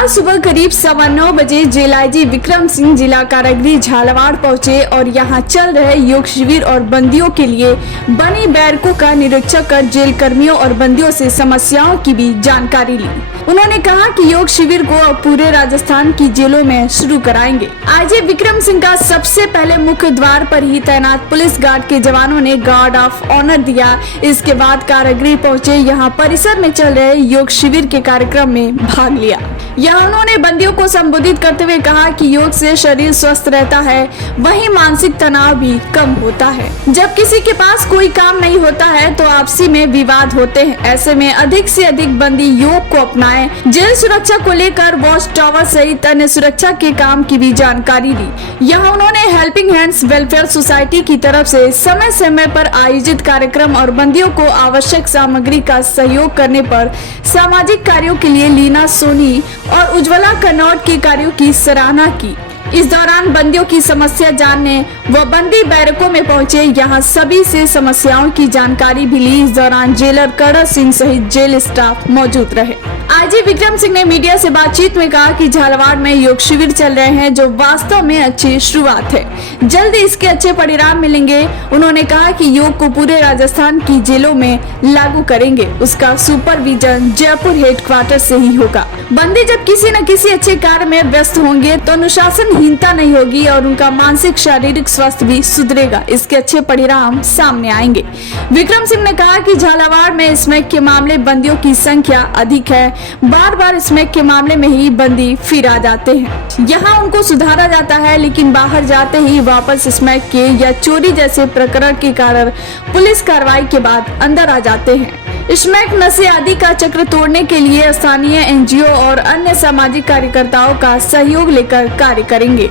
आज सुबह करीब 9:15 बजे जेल आईजी विक्रम सिंह जिला कारागृह झालावाड़ पहुंचे और यहां चल रहे योग शिविर और बंदियों के लिए बनी बैरकों का निरीक्षण कर जेल कर्मियों और बंदियों से समस्याओं की भी जानकारी ली। उन्होंने कहा कि योग शिविर को अब पूरे राजस्थान की जेलों में शुरू कराएंगे। आईजी विक्रम सिंह का सबसे पहले मुख्य द्वार पर ही तैनात पुलिस गार्ड के जवानों ने गार्ड ऑफ ऑनर दिया। इसके बाद कारागृह पहुंचे, यहाँ परिसर में चल रहे योग शिविर के कार्यक्रम में भाग लिया। यहाँ उन्होंने बंदियों को संबोधित करते हुए कहा कि योग से शरीर स्वस्थ रहता है, वहीं मानसिक तनाव भी कम होता है। जब किसी के पास कोई काम नहीं होता है तो आपसी में विवाद होते हैं। ऐसे में अधिक से अधिक बंदी योग को अपनाएं। जेल सुरक्षा को लेकर वॉच टावर सहित अन्य सुरक्षा के काम की भी जानकारी दी। यहाँ उन्होंने हेल्पिंग हैंड्स वेलफेयर सोसाइटी की तरफ से समय समय पर आयोजित कार्यक्रम और बंदियों को आवश्यक सामग्री का सहयोग करने पर सामाजिक कार्यों के लिए लीना सोनी और उज्ज्वला कन्नौज के कार्यों की सराहना की। इस दौरान बंदियों की समस्या जानने व बंदी बैरकों में पहुंचे, यहाँ सभी से समस्याओं की जानकारी भी ली। इस दौरान जेलर कड़ा सिंह सहित जेल स्टाफ मौजूद रहे। आईजी विक्रम सिंह ने मीडिया से बातचीत में कहा कि झालावाड़ में योग शिविर चल रहे हैं, जो वास्तव में अच्छी शुरुआत है। जल्द इसके अच्छे परिणाम मिलेंगे। उन्होंने कहा कि योग को पूरे राजस्थान की जेलों में लागू करेंगे। उसका सुपरविजन जयपुर हेडक्वार्टर से ही होगा। बंदी जब किसी न किसी अच्छे कार्य में व्यस्त होंगे तो अनुशासनहीनता नहीं होगी और उनका मानसिक शारीरिक स्वास्थ्य भी सुधरेगा। इसके अच्छे परिणाम सामने आएंगे। विक्रम सिंह ने कहा कि झालावाड़ में स्मैक के मामले बंदियों की संख्या अधिक है। बार बार स्मैक के मामले में ही बंदी फिर आ जाते हैं। यहाँ उनको सुधारा जाता है, लेकिन बाहर जाते ही वापस स्मैक के या चोरी जैसे प्रकरण के कारण पुलिस कार्रवाई के बाद अंदर आ जाते हैं। स्मैक नशे आदि का चक्र तोड़ने के लिए स्थानीय एनजीओ और अन्य सामाजिक कार्यकर्ताओं का सहयोग लेकर कार्य करेंगे।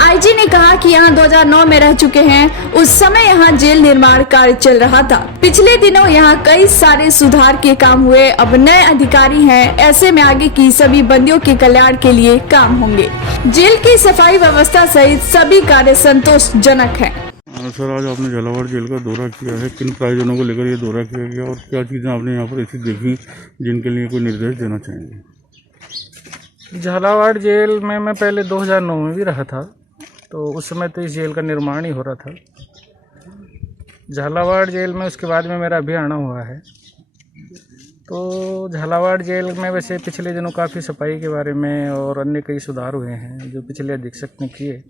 आईजी ने कहा कि यहाँ 2009 में रह चुके हैं। उस समय यहाँ जेल निर्माण कार्य चल रहा था। पिछले दिनों यहाँ कई सारे सुधार के काम हुए। अब नए अधिकारी हैं, ऐसे में आगे की सभी बंदियों के कल्याण के लिए काम होंगे। जेल की सफाई व्यवस्था सहित सभी कार्य संतोषजनक है। सर, आज आपने झालावाड़ जेल का दौरा किया है, किन प्रायोजनों को लेकर ये दौरा किया गया और क्या चीज़ें आपने यहाँ पर ऐसी देखी जिनके लिए कोई निर्देश देना चाहेंगे? झालावाड़ जेल में मैं पहले 2009 में भी रहा था, तो उस समय तो इस जेल का निर्माण ही हो रहा था। झालावाड़ जेल में उसके बाद में मेरा अभी आना हुआ है। तो झालावाड़ जेल में वैसे पिछले दिनों काफ़ी सफाई के बारे में और अन्य कई सुधार हुए हैं जो पिछले अधीक्षक ने किए,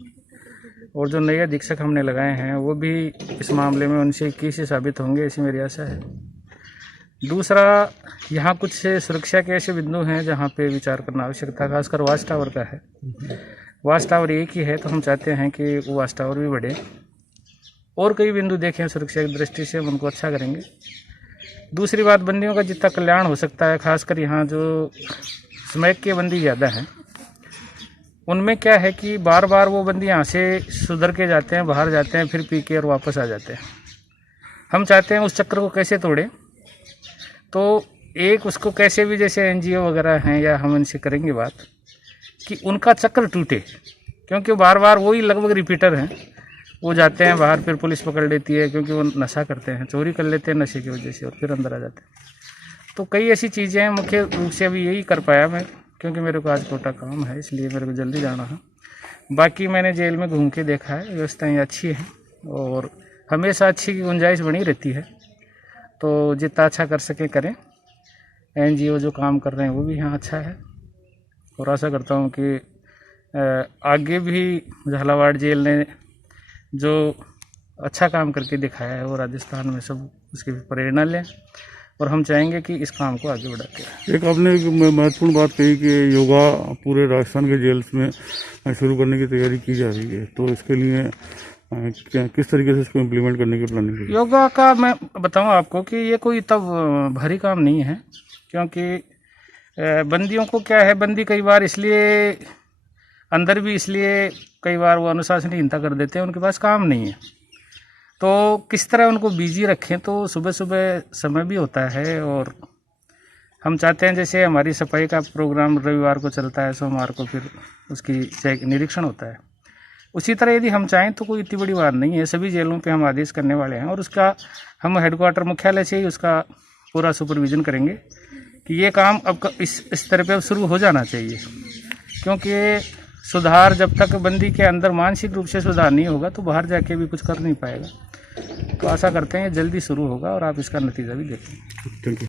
और जो नए अधीक्षक हमने लगाए हैं वो भी इस मामले में उनसे 21 ही साबित होंगे, ऐसी मेरी आशा है। दूसरा, यहाँ कुछ सुरक्षा के ऐसे बिंदु हैं जहाँ पे विचार करना आवश्यक था, खासकर वॉच टावर का है। वॉच टावर एक ही है, तो हम चाहते हैं कि वो वॉच टावर भी बढ़े और कई बिंदु देखें सुरक्षा की दृष्टि से, हम उनको अच्छा करेंगे। दूसरी बात, बंदियों का जितना कल्याण हो सकता है, खासकर यहाँ जो स्मैक के बंदी ज़्यादा हैं, उनमें क्या है कि बार बार वो बंदी यहाँ से सुधर के जाते हैं, बाहर जाते हैं, फिर पी के और वापस आ जाते हैं। हम चाहते हैं उस चक्र को कैसे तोड़ें, तो एक उसको कैसे भी, जैसे एनजीओ वगैरह हैं या हम इनसे करेंगे बात कि उनका चक्र टूटे, क्योंकि बार बार वही लगभग रिपीटर हैं। वो जाते हैं बाहर, फिर पुलिस पकड़ लेती है क्योंकि वो नशा करते हैं, चोरी कर लेते हैं नशे की वजह से, और फिर अंदर आ जाते हैं। तो कई ऐसी चीज़ें हैं। मुख्य रूप से अभी यही कर पाया मैं, क्योंकि मेरे को आज छोटा काम है, इसलिए मेरे को जल्दी जाना है। बाकी मैंने जेल में घूम के देखा है, व्यवस्थाएँ अच्छी हैं और हमेशा अच्छी की गुंजाइश बनी रहती है। तो जितना अच्छा कर सके करें। एनजीओ जो काम कर रहे हैं वो भी यहाँ अच्छा है, और आशा करता हूँ कि आगे भी झालावाड़ जेल ने जो अच्छा काम करके दिखाया है वो राजस्थान में सब उसकी प्रेरणा लें, और हम चाहेंगे कि इस काम को आगे बढ़ाते हैं। एक आपने महत्वपूर्ण बात कही कि योगा पूरे राजस्थान के जेल्स में शुरू करने की तैयारी की जा रही है, तो इसके लिए किस तरीके से इसको इम्प्लीमेंट करने की प्लानिंग है? योगा का मैं बताऊं आपको कि ये कोई तब भारी काम नहीं है, क्योंकि बंदियों को क्या है, बंदी कई बार इसलिए अंदर भी इसलिए कई बार वो अनुशासनहीनता कर देते हैं, उनके पास काम नहीं है। तो किस तरह उनको बिजी रखें, तो सुबह सुबह समय भी होता है, और हम चाहते हैं जैसे हमारी सफाई का प्रोग्राम रविवार को चलता है, सोमवार को फिर उसकी निरीक्षण होता है, उसी तरह यदि हम चाहें तो कोई इतनी बड़ी बात नहीं है। सभी जेलों पे हम आदेश करने वाले हैं, और उसका हम हेडक्वार्टर मुख्यालय से ही उसका पूरा सुपरविजन करेंगे कि ये काम अब इस तरह पे अब शुरू हो जाना चाहिए। क्योंकि सुधार जब तक बंदी के अंदर मानसिक रूप से सुधार नहीं होगा तो बाहर जाके भी कुछ कर नहीं पाएगा। तो आशा करते हैं ये जल्दी शुरू होगा और आप इसका नतीजा भी देखें। Thank you.